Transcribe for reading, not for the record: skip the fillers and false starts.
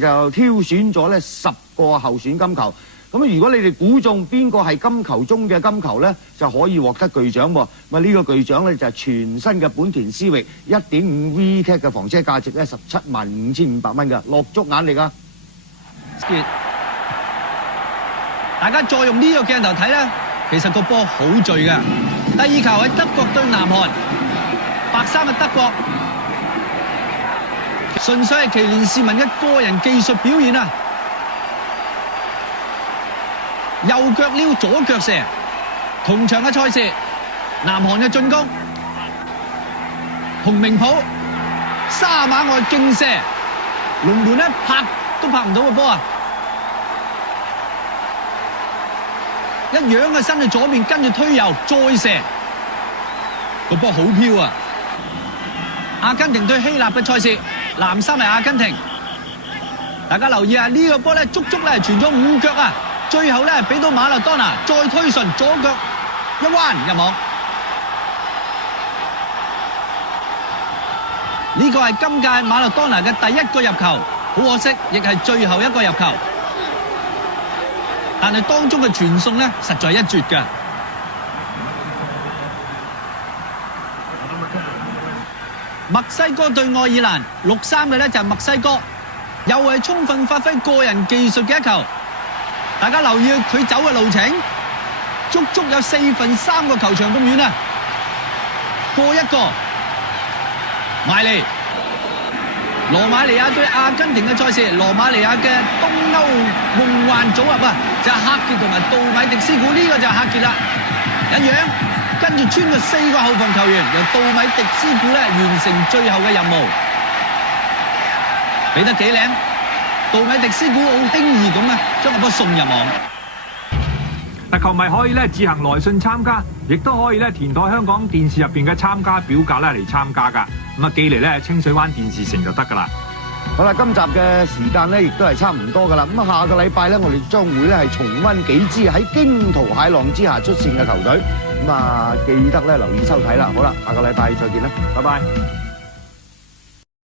就挑選咗咧10個候選金球。咁如果你哋估中邊個係金球中嘅金球咧，就可以獲得巨獎喎。咁呢個巨獎咧就係全新嘅本田思域 1.5 VTEC 嘅房車，價值咧175500蚊㗎，落足眼力啊！大家再用呢個鏡頭睇咧，其實個波好聚嘅。第2球係德國對南韓，白衫嘅德國，純粹係奇連士文嘅個人技術表現啊！右腳撩，左腳射，同場嘅賽事，南韓嘅進攻，洪明甫沙馬外勁射，龍門咧拍都拍唔到個波啊！一仰嘅身去左邊，跟住推右再射，個波好飄啊！阿根廷對希臘嘅賽事，藍衫係阿根廷，大家留意下呢個波咧，足足咧傳咗5腳啊！最後咧俾到馬勒當拿，再推順左腳一彎入網。呢個係今屆馬勒當拿嘅第1個入球，好可惜，亦係最後一個入球。但係當中嘅傳送咧，實在一絕㗎。墨西哥對愛爾蘭，6-3嘅咧就係墨西哥，又係充分發揮個人技術嘅一球。大家留意佢走嘅路程，足足有3/4個球場咁遠啊！過一個，埋嚟。羅馬尼亞對阿根廷嘅賽事，羅馬尼亞嘅東歐夢幻組合啊，就係赫傑同埋杜米迪斯古，呢個就係赫傑啦。一樣，跟住穿過4個後防球員，由杜米迪斯古咧完成最後嘅任務，俾得幾靚。杜米迪斯古好輕易咁啊，將個波送入網。嗱，球迷可以咧自行來信參加，亦都可以咧填妥香港電視入邊嘅參加表格咧嚟參加噶。咁啊，寄嚟咧清水灣電視城就得噶啦。好啦，今集嘅時間咧亦都係差唔多噶啦。咁下個禮拜咧，我哋將會咧係重溫幾支喺驚濤駭浪之下出線嘅球隊。咁啊，記得咧留意收睇啦。好啦，下個禮拜再見啦，拜拜。